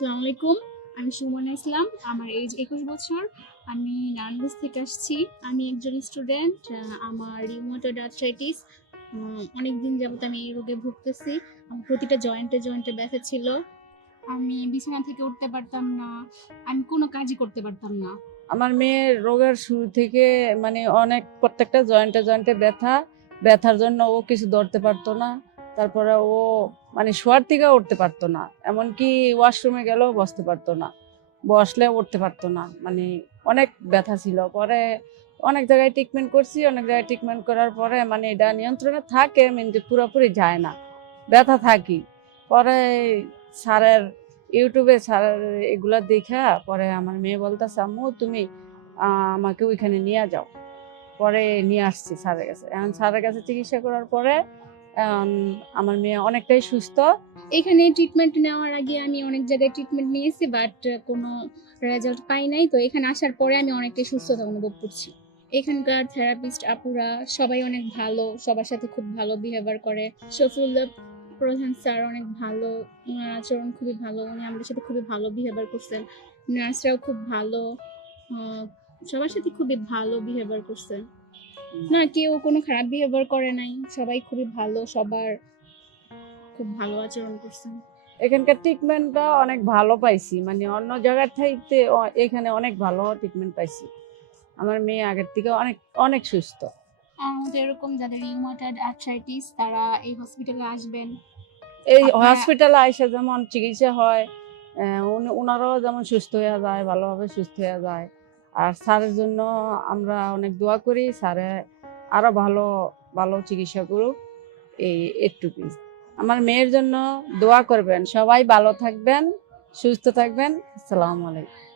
আসসালামু আলাইকুম। আমি সুমনা ইসলাম, আমার এজ একুশ বছর। আমি নারায়ণগঞ্জ থেকে আসছি। আমি একজন স্টুডেন্ট আমার রিউমাটয়েড আর্থ্রাইটিস অনেক দিন যাবত আমি এই রোগে ভুগতেছি। আমার প্রতিটা জয়েন্টে জয়েন্টে ব্যথা ছিল। আমি বিছানা থেকে উঠতে পারতাম না। আমি কোনো কাজই করতে পারতাম না। আমার মেয়ের রোগের শুরু থেকে মানে অনেক প্রত্যেকটা জয়েন্টে জয়েন্টে ব্যথা। ব্যথার জন্য ও কিছু ধরতে পারতো না। তারপরে ও মানে শোয়ার থেকে উঠতে পারতো না। এমনকি ওয়াশরুমে গেলেও বসতে পারতো না। বসলে উঠতে পারতো না। মানে অনেক ব্যথা ছিল। পরে অনেক জায়গায় ট্রিটমেন্ট করছি। অনেক জায়গায় ট্রিটমেন্ট করার পরে মানে এটা নিয়ন্ত্রণে থাকে, কিন্তু পুরোপুরি যায় না। ব্যথা থাকি। পরে স্যারের ইউটিউবে স্যারের এগুলা দেখা পরে আমার মেয়ে বলতেছে, আম্মু, তুমি আমাকে ওইখানে নিয়ে যাও। পরে নিয়ে আসছি স্যারের কাছে। এখন স্যারের কাছে চিকিৎসা করার পরে আমার মেয়ে অনেকটাই সুস্থ। এখানে ট্রিটমেন্ট নেওয়ার আগে আমি অনেক জায়গায় ট্রিটমেন্ট নিয়েছি বাট কোনো রেজাল্ট পাই নাই। তো এখানে আসার পরে আমি অনেকটাই সুস্থতা অনুভব করছি। এখানকার থেরাপিস্ট আপুরা সবাই অনেক ভালো, সবার সাথে খুব ভালো বিহেভিয়ার করে। শফিউল্লাহ প্রধান স্যার অনেক ভালো ওনার আচরণ খুবই ভালো, উনি আমাদের সাথে খুবই ভালো বিহেভিয়ার করছেন। নার্সরাও খুব ভালো সবার সাথে খুবই ভালো বিহেভিয়ার করছেন। না কেউ কোনো খারাপ বিহেভিয়ার করে নাই। সবাই খুবই ভালো সবার খুব ভালো আচরণ করছেন এখানকার ট্রিটমেন্টটা অনেক ভালো পাইছি। মানে অন্য জায়গার থাইতে এখানে অনেক ভালো ট্রিটমেন্ট পাইছি। আমার মেয়ে আগের থেকে অনেক অনেক সুস্থ। আমাদের এরকম যাদের রিউমাটয়েড আর্থ্রাইটিস তারা এই হসপিটালে আসবেন। এই হসপিটালে আইসা যেমন চিকিৎসা হয় ওনারাও যেমন সুস্থ হয়ে যায় ভালোভাবে সুস্থ হয়ে যায়। আর স্যারের জন্য আমরা অনেক দোয়া করি, স্যারে আরও ভালো ভালো চিকিৎসা করুক, এই একটুকুই। আমার মেয়ের জন্য দোয়া করবেন, সবাই ভালো থাকবেন, সুস্থ থাকবেন, আসসালামু আলাইকুম।